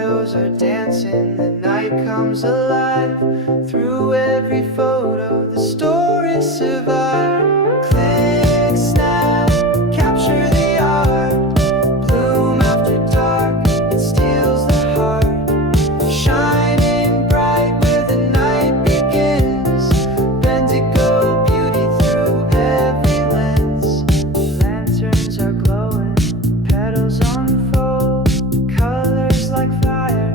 shadows are dancing, the night comes alive. Through every photo, the stories survive. Click, snap, capture the art. Bloom after dark, it steals the heart. Shining bright where the night begins. Bendigo beauty through every lens. Lanterns are glowing, petals unfold. Colors like fire,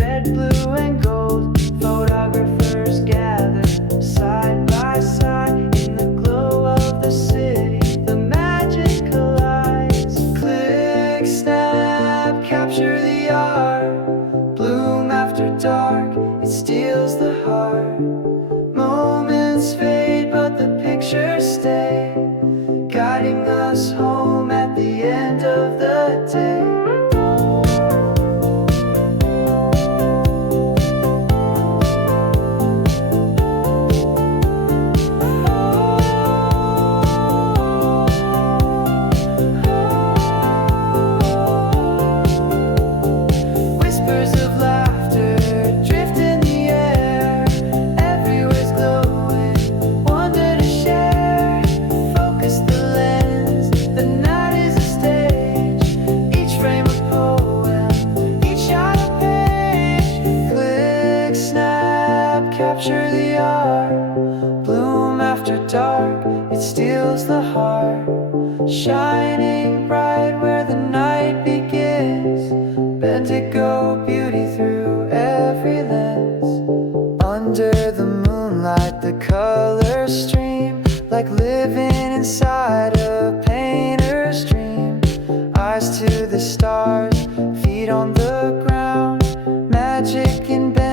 red, blue, and gold. Photographers gather side by side. In the glow of the city, the magic collides. Click, snap, capture the art. Bloom after dark, it steals the heart. Moments fade, but the pictures stay, guiding us home at the end of the day. Whispers of laughter drift in the air. Everywhere's glowing, wonder to share. Focus the lens, the night is a stage. Each frame a poem, each shot a page. Click, snap, capture the art. Bloom after dark, it steals the heart. Shining bright where the night begins. Bendigo beauty through every lens. Under the moonlight, the colors stream, like living inside a painter's dream. Eyes to the stars, feet on the ground. Magic in Bendigo.